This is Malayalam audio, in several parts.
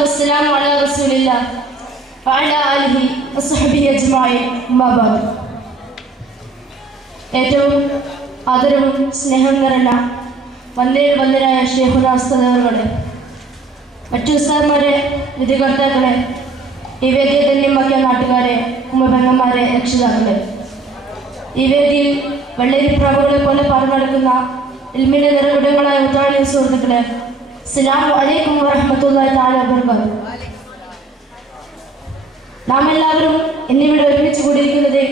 والسلام على رسول الله وعلى آله وصحبه أجمعين أما بعد ഏറ്റവും ആദരവും സ്നേഹം നിറഞ്ഞ വന്ദേ വന്ദരായ ഷേഖുനാസ്തകളെ മറ്റു ഉസ്താദന്മാരെ വിധികർത്താക്കളെ ഈ വേദിയെ ധന്യമാക്കിയ നാട്ടുകാരെ ഉമ്മബംഗന്മാരെ രക്ഷിതാക്കളെ ഈ വേദിയിൽ വെള്ളരിപ്രാവുകളെ പോലെ പറഞ്ഞു നടക്കുന്ന ഇൽമിന്റെ നിറവിടങ്ങളായ ഉത്താളിയ സുഹൃത്തുക്കളെ അസ്സലാമു അലൈക്കും വറഹ്മത്തുള്ളാഹി തആല വബറകാതുഹു നാം എല്ലാവരും ഇന്നിവിടെ ഒരുമിച്ച് കൂടിയിരിക്കുന്നത്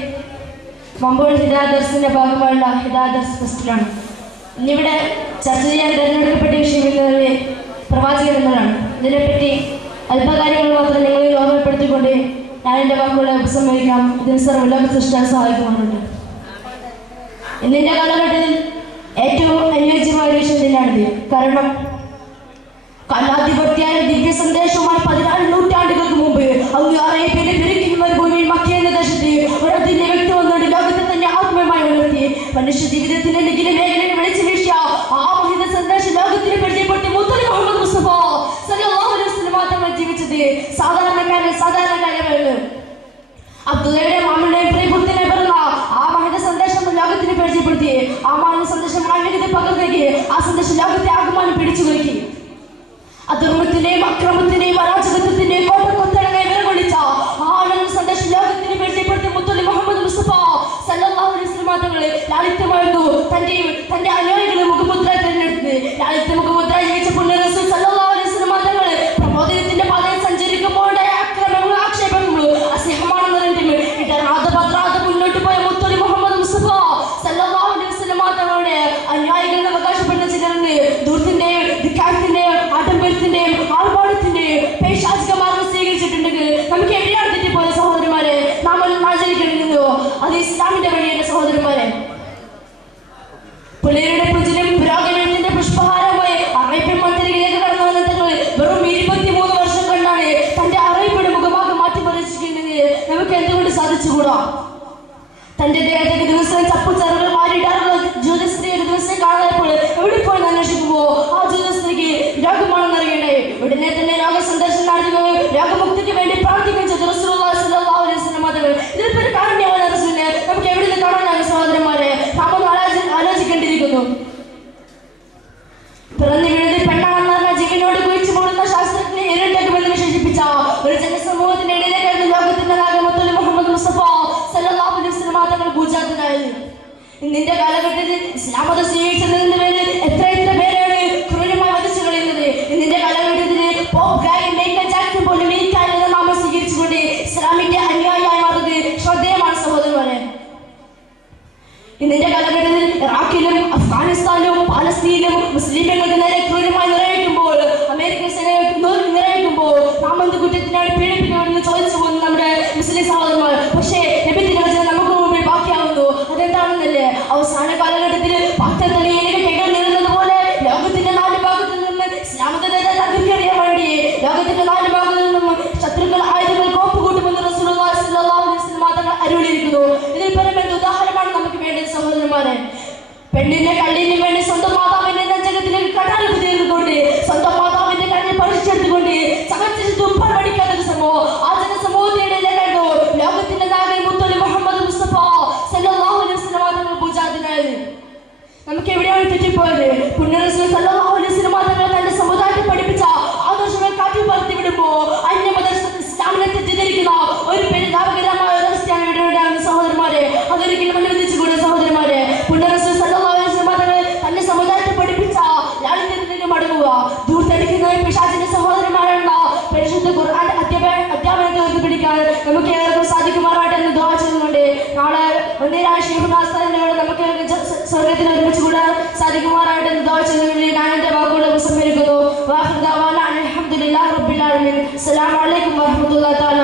മമ്പോൾ ഹിദാദർസിന്റെ ഭാഗമായുള്ള ഹിദാദർസ് ഫെസ്റ്റിലാണ്. ഇന്നിവിടെ ചർച്ച ചെയ്യാൻ തിരഞ്ഞെടുക്കപ്പെട്ട വിഷയം എന്നത് പ്രവാചകൻ എന്നതാണ് ഇതിനെപ്പറ്റി അല്പകാര്യങ്ങൾ മാത്രം നിങ്ങളിൽ ഓർമ്മപ്പെടുത്തിക്കൊണ്ട് ഞാൻ എന്റെ വാക്കുകളെ ഉപസംഹരിക്കാം. ഇതിന് സർവലോക സൃഷ്ടാൻ സഹായിക്കുന്നുണ്ട് ഇന്നിന്റെ കാലഘട്ടത്തിൽ ഏറ്റവും അനുയോജ്യമായ ഒരു വിഷയം തന്നെയാണിത് കാരണം നൂറ്റാണ്ടുകൾക്ക് മുമ്പ് ആ മഹിത സന്ദേശം മുഹമ്മദ് മുസ്തഫ സല്ലല്ലാഹു അലൈഹി വസല്ലം ആ സന്ദേശം പരിചയപ്പെടുത്തി. ആ സന്ദേശം ആ സന്ദേശം ലോകത്തെ ആകമാനം പിടിച്ചു കുലുക്കി അധർമ്മത്തിന്റെയും അക്രമത്തിന്റെയും അരാജകത്വത്തിന്റെയും കോട്ടക്കൊത്തടങ്ങായി വിറകൊള്ളിച്ച ആ സന്ദേശ ലോകത്തിന് പരിചയപ്പെടുത്തിയ മുത്തലി മുഹമ്മദ് മുസ്തഫ സല്ലല്ലാഹു അലൈഹി വസല്ലം തങ്ങളെ ലാളിത്യമായിരുന്നു. തന്റെയും തന്റെ പുള്ളിയുടെ പുജിലും പുരോഗമനത്തിന്റെ പുഷ്പഹാരമായി അറേബ്യൻ മന്ത്രിയിലേക്ക് കടന്നു വന്ന തങ്ങൾ വെറും വർഷം കൊണ്ടാണ് തന്റെ അറേബ്യയുടെ മുഖമാകെ മാറ്റിമറിച്ചിട്ടുണ്ടെങ്കിൽ നമുക്ക് എന്തുകൊണ്ട് സാധിച്ചുകൂടാ? തന്റെ ദേഹത്തേക്ക് ദിവസം ചപ്പുചാറുകൾ മാറിയിടാറുള്ള ജ്യോതിസ്ത്രീ ഒരു ദിവസം കാണായപ്പോൾ ഇന്നിന്റെ കാലഘട്ടത്തിൽ ഇസ്ലാം മതം സ്വീകരിച്ചതിന് വേണ്ടി എത്ര എത്ര പേരാണ് ക്രൂരമായി വധിച്ചു കളയുന്നത്? ഇന്നിന്റെ കാലഘട്ടത്തിൽ പോപ്പ് പോലും സ്വീകരിച്ചുകൊണ്ട് ഇസ്ലാമിന്റെ അനുയായിയായി മാറുന്നത് ശ്രദ്ധേയമാണ് സഹോദരന്മാരെ. ഇന്നിന്റെ കാലഘട്ടത്തിൽ ഇറാഖിലും അഫ്ഗാനിസ്ഥാനിലും പാലസ്തീനിലും മുസ്ലിമുകൾക്ക് നേരെ ക്രൂരമായി നിറവേറ്റുമ്പോൾ അമേരിക്കൻ നിറവേറ്റുമ്പോൾ നാം എന്ത് കുറ്റത്തിനാണ് പീഡിപ്പിക്കണമെന്ന് ചോദിച്ചു പോകുന്നു നമ്മുടെ മുസ്ലിം സഹോദരന്മാർ. പക്ഷേ അവസാന കാലഘട്ടത്തിൽ പാത്രത്തലയിലേക്ക് കൈകൾ നീളുന്നത് പോലെ ലോകത്തിന്റെ നാല് ഭാഗത്തു ഇസ്ലാമത്തെ തകർക്കറിയാൻ വേണ്ടി ലോകത്തിന്റെ നാല് നിന്നും ശത്രുക്കൾ ആയുധങ്ങൾ കോപ്പ് കൂട്ടുമെന്ന് റസൂലുള്ളാഹി അലൈഹി വസല്ലം തങ്ങൾ അരുളിയിരിക്കുന്നു. ഇതിൽ പരമൊരു ഉദാഹരണമാണ് നമുക്ക് വേണ്ടത് സഹോദരന്മാരെ. പെണ്ണിന്റെ കള്ളിന് വേണ്ടി സ്വന്തം മാതാവിന്റെ നെഞ്ചകത്തിലേക്ക് കടാൽ ചെയ്തുകൊണ്ട് സ്വന്തം മാതാവിന്റെ കണ്ണിൽ പറിച്ചെടുത്തുകൊണ്ട് ചകച്ചു തുപ്പാൻ പഠിക്കാത്ത ഒരു സമൂഹം ആ ജനസമൂഹത്തിന്റെ കണ്ടു ലോകത്തിന്റെ നാഗൻ മുത്തലി മുഹമ്മദ് മുസ്തഫ സല്ലല്ലാഹു അലൈഹി വസല്ലം തങ്ങൾ പൂജാതിനായത് നമുക്ക് എവിടെയാണ് കൂടാൻ സാധിക്കുമാറാട്ടെ എന്ന് ഞാൻ എന്റെ വാക്കുകൾ ഉപസംഹരിക്കുന്നു വാഹിദ് ദഅവാന അൽഹംദുലില്ലാഹി റബ്ബിൽ ആലമീൻ. അസ്സലാമു അലൈക്കും വറഹ്മത്തുള്ളാഹി തആല